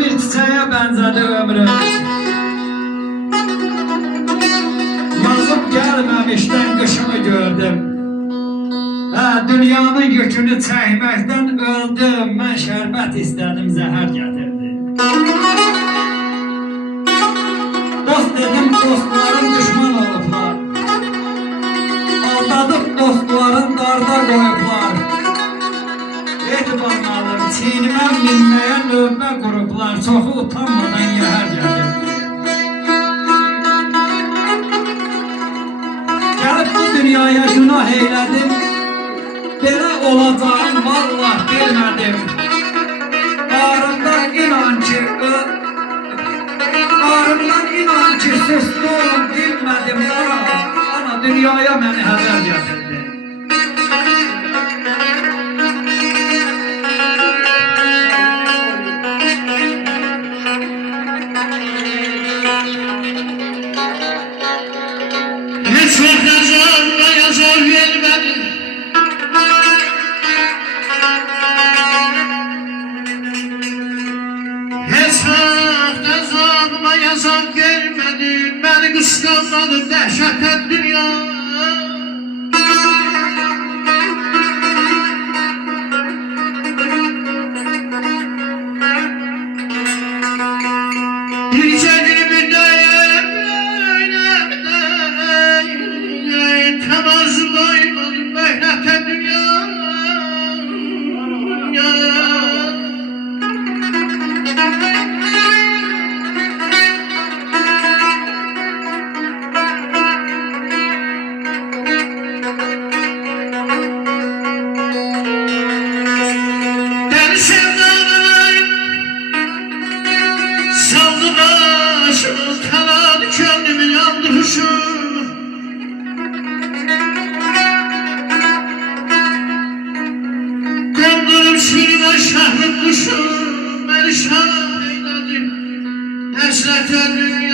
bir çiçeğe benzedi ömrüm. Yazıp gelmemişten kışımı gördüm. Dünyanın yükünü çəkməkdən öldüm. Mən şərbət istədim, zəhər gətirdi. Dost dedim, dostlarım düşman olublar. Aldadıb dostlarım darda qoyublar. Etibarını alır, çiynimə minməyə növbə qurublar. Çoxu utanmadan yəhər gətirdi. Gəlib bu dünyaya günah eylədim. Belə olacağım vallah bilmədim. Ağrımdan inan ki sustum bilmədim. Ana dünyaya məni həzər gətirdi. Heç vaxt yazarmaya zor vermədim. Heç vaxt yazarmaya zor vermədim. Məni qısqanmadı dəhşətən dünya. Bircə günümü döyüb təmaz qoymadım möhnətən dünya. Deli sevdalar saldı başımı, taladı könlümü, yandı huşum. Qondurum şirinə şəhrim quşum, məni şah eylədi həsrətə dünya.